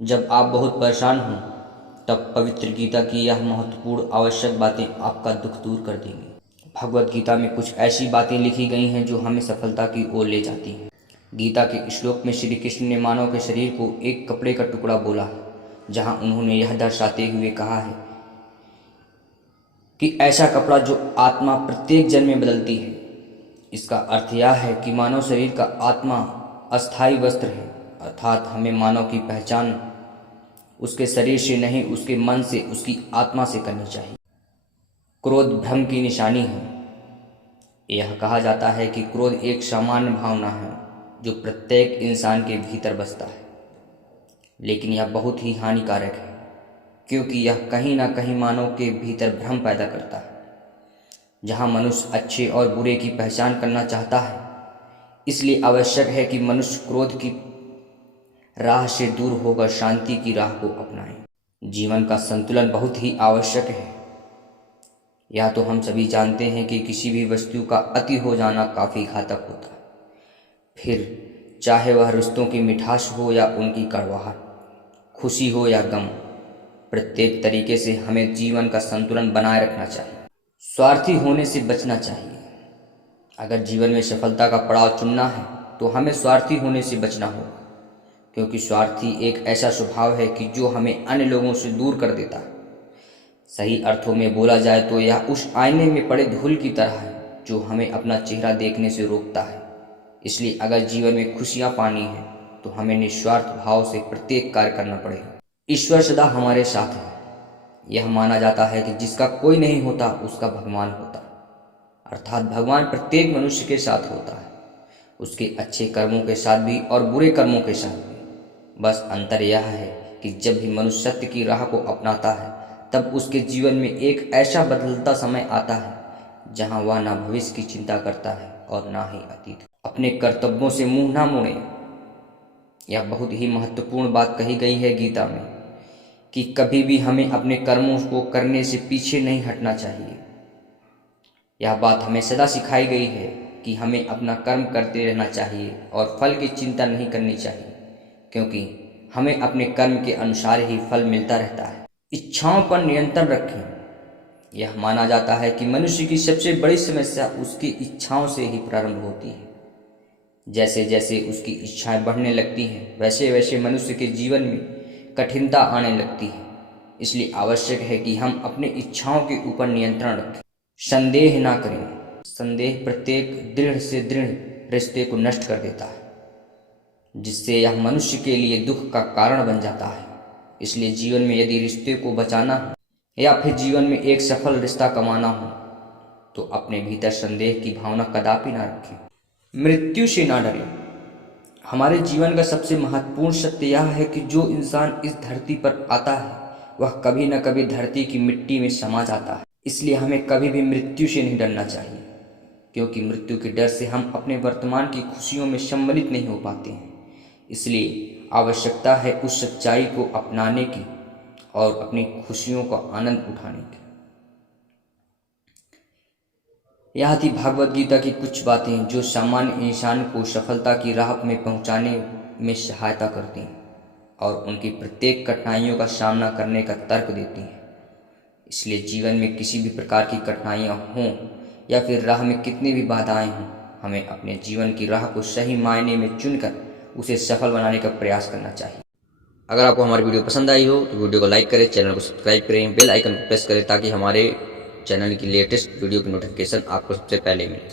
जब आप बहुत परेशान हों तब पवित्र गीता की यह महत्वपूर्ण आवश्यक बातें आपका दुख दूर कर देंगी। भगवत गीता में कुछ ऐसी बातें लिखी गई हैं जो हमें सफलता की ओर ले जाती हैं। गीता के श्लोक में श्री कृष्ण ने मानव के शरीर को एक कपड़े का टुकड़ा बोला है, जहां उन्होंने यह दर्शाते हुए कहा है कि ऐसा कपड़ा जो आत्मा प्रत्येक जन्म में बदलती है। इसका अर्थ यह है कि मानव शरीर का आत्मा अस्थायी वस्त्र है, अर्थात हमें मानव की पहचान उसके शरीर से नहीं, उसके मन से, उसकी आत्मा से करनी चाहिए। क्रोध भ्रम की निशानी है। यह कहा जाता है कि क्रोध एक सामान्य भावना है जो प्रत्येक इंसान के भीतर बसता है, लेकिन यह बहुत ही हानिकारक है क्योंकि यह कहीं ना कहीं मानव के भीतर भ्रम पैदा करता है। जहां मनुष्य अच्छे और बुरे की पहचान करना चाहता है, इसलिए आवश्यक है कि मनुष्य क्रोध की राह से दूर होकर शांति की राह को अपनाएं। जीवन का संतुलन बहुत ही आवश्यक है। यह तो हम सभी जानते हैं कि किसी भी वस्तु का अति हो जाना काफ़ी घातक होता है, फिर चाहे वह रिश्तों की मिठास हो या उनकी कड़वाहट, खुशी हो या गम, प्रत्येक तरीके से हमें जीवन का संतुलन बनाए रखना चाहिए। स्वार्थी होने से बचना चाहिए। अगर जीवन में सफलता का पड़ाव चुनना है तो हमें स्वार्थी होने से बचना होगा, क्योंकि स्वार्थी एक ऐसा स्वभाव है कि जो हमें अन्य लोगों से दूर कर देता है। सही अर्थों में बोला जाए तो यह उस आईने में पड़े धूल की तरह है जो हमें अपना चेहरा देखने से रोकता है। इसलिए अगर जीवन में खुशियां पानी है तो हमें निस्वार्थ भाव से प्रत्येक कार्य करना पड़ेगा। ईश्वर सदा हमारे साथ है। यह माना जाता है कि जिसका कोई नहीं होता उसका भगवान होता, अर्थात भगवान प्रत्येक मनुष्य के साथ होता है, उसके अच्छे कर्मों के साथ भी और बुरे कर्मों के साथ भी। बस अंतर यह है कि जब भी मनुष्य सत्य की राह को अपनाता है तब उसके जीवन में एक ऐसा बदलता समय आता है जहां वह ना भविष्य की चिंता करता है और ना ही अतीत। अपने कर्तव्यों से मुंह ना मोड़े। यह बहुत ही महत्वपूर्ण बात कही गई है गीता में कि कभी भी हमें अपने कर्मों को करने से पीछे नहीं हटना चाहिए। यह बात हमें सदा सिखाई गई है कि हमें अपना कर्म करते रहना चाहिए और फल की चिंता नहीं करनी चाहिए, क्योंकि हमें अपने कर्म के अनुसार ही फल मिलता रहता है। इच्छाओं पर नियंत्रण रखें। यह माना जाता है कि मनुष्य की सबसे बड़ी समस्या उसकी इच्छाओं से ही प्रारंभ होती है। जैसे जैसे उसकी इच्छाएं बढ़ने लगती हैं, वैसे वैसे मनुष्य के जीवन में कठिनता आने लगती है। इसलिए आवश्यक है कि हम अपनी इच्छाओं के ऊपर नियंत्रण रखें। संदेह ना करें। संदेह प्रत्येक दृढ़ से दृढ़ रिश्ते को नष्ट कर देता है, जिससे यह मनुष्य के लिए दुख का कारण बन जाता है। इसलिए जीवन में यदि रिश्ते को बचाना हो या फिर जीवन में एक सफल रिश्ता कमाना हो तो अपने भीतर संदेह की भावना कदापि ना रखें। मृत्यु से ना डरें। हमारे जीवन का सबसे महत्वपूर्ण सत्य यह है कि जो इंसान इस धरती पर आता है वह कभी न कभी धरती की मिट्टी में समा जाता है। इसलिए हमें कभी भी मृत्यु से नहीं डरना चाहिए, क्योंकि मृत्यु के डर से हम अपने वर्तमान की खुशियों में सम्मिलित नहीं हो पाते हैं। इसलिए आवश्यकता है उस सच्चाई को अपनाने की और अपनी खुशियों का आनंद उठाने की। यह थी भागवत गीता की कुछ बातें जो सामान्य इंसान को सफलता की राह में पहुंचाने में सहायता करती हैं और उनकी प्रत्येक कठिनाइयों का सामना करने का तर्क देती हैं। इसलिए जीवन में किसी भी प्रकार की कठिनाइयाँ हों या फिर राह में कितनी भी बाधाएं हों, हमें अपने जीवन की राह को सही मायने में चुनकर उसे सफल बनाने का प्रयास करना चाहिए। अगर आपको हमारी वीडियो पसंद आई हो तो वीडियो को लाइक करें, चैनल को सब्सक्राइब करें, बेल आइकन को प्रेस करें ताकि हमारे चैनल की लेटेस्ट वीडियो की नोटिफिकेशन आपको सबसे पहले मिले।